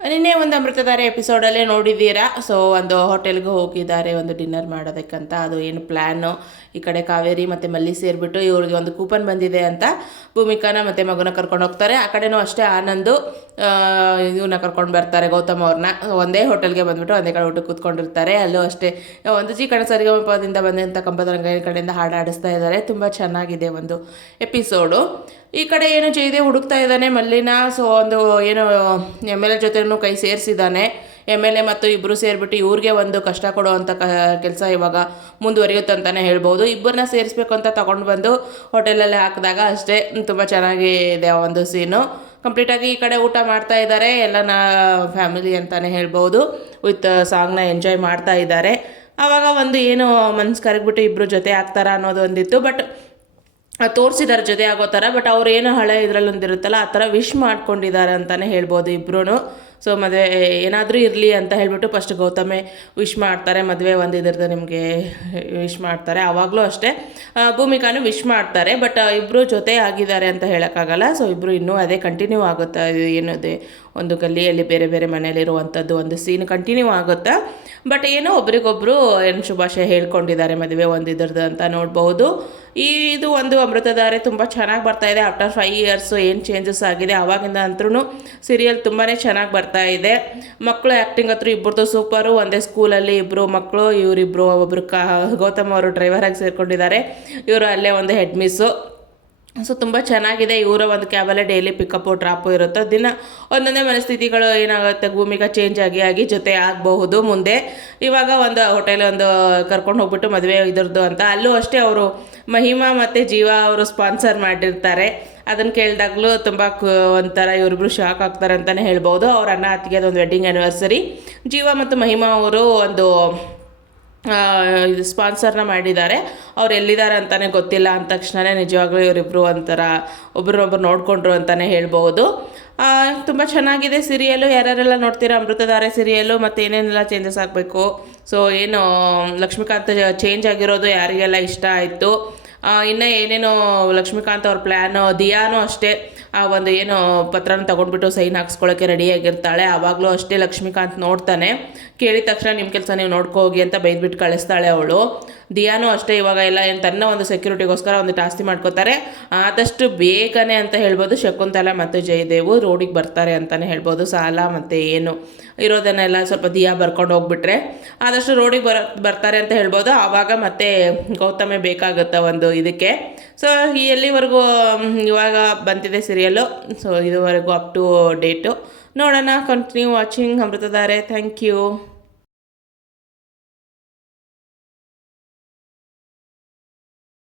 ನಿನ್ನೆ ಒಂದು ಅಮೃತಧಾರೆ ಎಪಿಸೋಡಲ್ಲೇ ನೋಡಿದ್ದೀರಾ. ಸೊ ಒಂದು ಹೋಟೆಲ್ಗೆ ಹೋಗಿದ್ದಾರೆ ಒಂದು ಡಿನ್ನರ್ ಮಾಡೋದಕ್ಕಂತ. ಅದು ಏನು ಪ್ಲ್ಯಾನು, ಈ ಕಡೆ ಕಾವೇರಿ ಮತ್ತು ಮಲ್ಲಿ ಸೇರಿಬಿಟ್ಟು ಇವ್ರಿಗೆ ಒಂದು ಕೂಪನ್ ಬಂದಿದೆ ಅಂತ ಭೂಮಿಕಾನ ಮತ್ತು ಮಗನ ಕರ್ಕೊಂಡು ಹೋಗ್ತಾರೆ. ಆ ಕಡೆನೂ ಅಷ್ಟೇ ಆನಂದು ಇವನ್ನ ಕರ್ಕೊಂಡು ಬರ್ತಾರೆ, ಗೌತಮ್ ಅವ್ರನ್ನ. ಒಂದೇ ಹೋಟೆಲ್ಗೆ ಬಂದುಬಿಟ್ಟು ಒಂದೇ ಕಡೆ ಊಟಕ್ಕೆ ಕೂತ್ಕೊಂಡಿರ್ತಾರೆ. ಅಲ್ಲೂ ಅಷ್ಟೇ ಒಂದು ಜಿ ಕಣ ಸರಿಗಮಪದಿಂದ ಬಂದಂಥ ಕಂಪತರಂಗ ಕಡೆಯಿಂದ ಹಾಡು ಆಡಿಸ್ತಾ ಇದ್ದಾರೆ. ತುಂಬ ಚೆನ್ನಾಗಿದೆ ಒಂದು ಎಪಿಸೋಡು. ಈ ಕಡೆ ಏನು ಜಯದೇವ್ ಹುಡುಕ್ತಾ ಇದ್ದಾನೆ ಮಲ್ಲಿನ. ಸೊ ಒಂದು ಏನು ಎಮ್ ಎಲ್ ಎ ಜೊತೆನೂ ಕೈ ಸೇರಿಸಿದ್ದಾನೆ. ಎಮ್ ಎಲ್ ಎ ಮತ್ತು ಇಬ್ಬರು ಸೇರಿಬಿಟ್ಟು ಇವ್ರಿಗೆ ಒಂದು ಕಷ್ಟ ಕೊಡುವಂಥ ಕೆಲಸ ಇವಾಗ ಮುಂದುವರಿಯುತ್ತಂತಲೇ ಹೇಳ್ಬೋದು. ಇಬ್ಬರನ್ನ ಸೇರಿಸ್ಬೇಕು ಅಂತ ತಗೊಂಡು ಬಂದು ಹೋಟೆಲಲ್ಲಿ ಹಾಕಿದಾಗ ಅಷ್ಟೇ ತುಂಬ ಚೆನ್ನಾಗಿದೆ ಆ ಒಂದು ಸೀನು. ಕಂಪ್ಲೀಟಾಗಿ ಈ ಕಡೆ ಊಟ ಮಾಡ್ತಾ ಇದ್ದಾರೆ ಎಲ್ಲ ಫ್ಯಾಮಿಲಿ ಅಂತಲೇ ಹೇಳ್ಬೋದು. ವಿತ್ ಸಾಂಗ್ನ ಎಂಜಾಯ್ ಮಾಡ್ತಾ ಇದ್ದಾರೆ. ಆವಾಗ ಒಂದು ಏನು ಮನ್ಸು ಕರಗ್ಬಿಟ್ಟು ಇಬ್ಬರು ಜೊತೆ ಆಗ್ತಾರ ಅನ್ನೋದು ಒಂದಿತ್ತು. ಬಟ್ ತೋರಿಸಿದ್ದಾರೆ ಜೊತೆ ಆಗೋ ಥರ. ಬಟ್ ಅವ್ರು ಏನು ಹಳೆ ಇದರಲ್ಲಿ ಒಂದಿರುತ್ತಲ್ಲ ಆ ಥರ ವಿಶ್ ಮಾಡ್ಕೊಂಡಿದ್ದಾರೆ ಅಂತಲೇ ಹೇಳ್ಬೋದು ಇಬ್ಬರೂ. ಸೊ ಮದುವೆ ಏನಾದರೂ ಇರಲಿ ಅಂತ ಹೇಳಿಬಿಟ್ಟು ಫಸ್ಟ್ ಗೌತಮೇ ವಿಶ್ ಮಾಡ್ತಾರೆ. ಮದುವೆ ಒಂದು ಇದ್ರದ್ದು ನಿಮಗೆ ವಿಶ್ ಮಾಡ್ತಾರೆ. ಆವಾಗಲೂ ಅಷ್ಟೇ ಭೂಮಿಕಾನು ವಿಶ್ ಮಾಡ್ತಾರೆ. ಬಟ್ ಇಬ್ಬರು ಜೊತೆ ಆಗಿದ್ದಾರೆ ಅಂತ ಹೇಳೋಕ್ಕಾಗಲ್ಲ. ಸೊ ಇಬ್ಬರು ಇನ್ನೂ ಅದೇ ಕಂಟಿನ್ಯೂ ಆಗುತ್ತಾ, ಏನಿದೆ ಒಂದು ಗಲ್ಲಿಯಲ್ಲಿ ಬೇರೆ ಬೇರೆ ಮನೇಲಿರುವಂಥದ್ದು ಒಂದು ಸೀನ್ ಕಂಟಿನ್ಯೂ ಆಗುತ್ತಾ. ಬಟ್ ಏನೋ ಒಬ್ರಿಗೊಬ್ಬರು ಏನು ಶುಭಾಶಯ ಹೇಳ್ಕೊಂಡಿದ್ದಾರೆ ಮದುವೆ ಒಂದು ಇದ್ರದ್ದು ಅಂತ ನೋಡ್ಬೋದು. ಇದು ಒಂದು ಅಮೃತಧಾರೆ ತುಂಬ ಚೆನ್ನಾಗಿ ಬರ್ತಾಯಿದೆ. ಆಫ್ಟರ್ 5 ಇಯರ್ಸ್ ಏನು ಚೇಂಜಸ್ ಆಗಿದೆ ಆವಾಗಿಂದ ಅಂತೂ ಸೀರಿಯಲ್ ತುಂಬಾ ಚೆನ್ನಾಗಿ ಬರ್ತಾ ಇದೆ. ಮಕ್ಕಳು ಆ್ಯಕ್ಟಿಂಗ್ ಹತ್ರ ಇಬ್ಬರದು ಸೂಪರು. ಒಂದೇ ಸ್ಕೂಲಲ್ಲಿ ಇಬ್ಬರು ಮಕ್ಕಳು, ಇವರಿಬ್ಬರು ಒಬ್ಬರು ಗೌತಮ್ ಅವರು ಡ್ರೈವರಾಗಿ ಸೇರಿಕೊಂಡಿದ್ದಾರೆ, ಇವರು ಅಲ್ಲೇ ಒಂದು ಹೆಡ್ ಮಿಸ್ಸು. ಸೊ ತುಂಬ ಚೆನ್ನಾಗಿದೆ. ಇವರ ಒಂದು ಕ್ಯಾಬಲ್ಲೇ ಡೈಲಿ ಪಿಕಪ್ಪು ಡ್ರಾಪು ಇರುತ್ತೆ. ದಿನ ಒಂದೊಂದೇ ಮನಸ್ಥಿತಿಗಳು ಏನಾಗುತ್ತೆ, ಭೂಮಿಕಾ ಚೇಂಜ್ ಆಗಿ ಜೊತೆ ಆಗಬಹುದು ಮುಂದೆ. ಇವಾಗ ಒಂದು ಹೋಟೆಲ್ ಒಂದು ಕರ್ಕೊಂಡು ಹೋಗ್ಬಿಟ್ಟು ಮದುವೆ ಇದ್ರದ್ದು ಅಂತ. ಅಲ್ಲೂ ಅಷ್ಟೇ ಅವರು ಮಹಿಮಾ ಮತ್ತು ಜೀವ ಅವರು ಸ್ಪಾನ್ಸರ್ ಮಾಡಿರ್ತಾರೆ. ಅದನ್ನು ಕೇಳಿದಾಗಲೂ ತುಂಬ ಒಂಥರ ಇವರಿಬ್ರು ಶಾಕ್ ಆಗ್ತಾರೆ ಅಂತಲೇ ಹೇಳ್ಬೋದು. ಅವ್ರ ಅಣ್ಣ ಅತ್ತಿಗೆ ಅದೊಂದು ವೆಡ್ಡಿಂಗ್ ಆ್ಯನಿವರ್ಸರಿ. ಜೀವ ಮತ್ತು ಮಹಿಮಾ ಅವರು ಒಂದು ಇದು ಸ್ಪಾನ್ಸರ್ನ ಮಾಡಿದ್ದಾರೆ. ಅವ್ರು ಎಲ್ಲಿದ್ದಾರೆ ಅಂತಲೇ ಗೊತ್ತಿಲ್ಲ ಅಂದ ತಕ್ಷಣವೇ ನಿಜವಾಗ್ಲೂ ಇವರಿಬ್ಬರು ಒಂಥರ ಒಬ್ರನ್ನೊಬ್ರು ನೋಡಿಕೊಂಡ್ರು ಅಂತಲೇ ಹೇಳ್ಬೋದು. ತುಂಬ ಚೆನ್ನಾಗಿದೆ ಸೀರಿಯಲು. ಯಾರ್ಯಾರೆಲ್ಲ ನೋಡ್ತೀರಾ ಅಮೃತಧಾರೆ ಸೀರಿಯಲು, ಮತ್ತು ಏನೇನೆಲ್ಲ ಚೇಂಜಸ್ ಆಗಬೇಕು, ಸೊ ಏನು ಲಕ್ಷ್ಮೀಕಾಂತ್ ಚೇಂಜ್ ಆಗಿರೋದು ಯಾರಿಗೆಲ್ಲ ಇಷ್ಟ ಆಯಿತು, ಇನ್ನು ಏನೇನೋ ಲಕ್ಷ್ಮೀಕಾಂತ್ ಅವ್ರ ಪ್ಲ್ಯಾನು. ದಿಯಾನೂ ಅಷ್ಟೇ ಆ ಒಂದು ಏನು ಪತ್ರನ ತೊಗೊಂಡ್ಬಿಟ್ಟು ಸೈನ್ ಹಾಕ್ಸ್ಕೊಳ್ಳೋಕ್ಕೆ ರೆಡಿಯಾಗಿರ್ತಾಳೆ. ಆವಾಗಲೂ ಅಷ್ಟೇ ಲಕ್ಷ್ಮೀಕಾಂತ್ ನೋಡ್ತಾನೆ, ಕೇಳಿದ ತಕ್ಷಣ ನಿಮ್ಮ ಕೆಲಸ ನೀವು ನೋಡ್ಕೋಗಿ ಅಂತ ಬೈದ್ಬಿಟ್ಟು ಕಳಿಸ್ತಾಳೆ ಅವಳು. ದಿಯಾನೂ ಅಷ್ಟೇ ಇವಾಗ ಎಲ್ಲ ಏನು ತನ್ನ ಒಂದು ಸೆಕ್ಯೂರಿಟಿಗೋಸ್ಕರ ಒಂದು ಟಾಸ್ತಿ ಮಾಡ್ಕೋತಾರೆ. ಆದಷ್ಟು ಬೇಗನೆ ಅಂತ ಹೇಳ್ಬೋದು ಶಕುಂತಲಾ ಮತ್ತು ಜಯದೇವು ರೋಡಿಗೆ ಬರ್ತಾರೆ ಅಂತಲೇ ಹೇಳ್ಬೋದು. ಸಾಲ ಮತ್ತು ಏನು ಇರೋದನ್ನೆಲ್ಲ ಸ್ವಲ್ಪ ದಿಯಾ ಬರ್ಕೊಂಡು ಹೋಗ್ಬಿಟ್ರೆ ಆದಷ್ಟು ರೋಡಿಗೆ ಬರ್ತಾರೆ ಅಂತ ಹೇಳ್ಬೋದು. ಆವಾಗ ಮತ್ತೆ ಗೌತಮೇ ಬೇಕಾಗುತ್ತೆ ಒಂದು ಇದಕ್ಕೆ. ಸೊ ಎಲ್ಲಿವರೆಗೂ ಇವಾಗ ಬಂತಿದೆ ಸೀರಿಯಲ್ಲು. ಸೊ ಇದುವರೆಗೂ ಅಪ್ ಟು ಡೇಟು ನೋಡೋಣ. Continue watching Amruthadhaare. Thank you.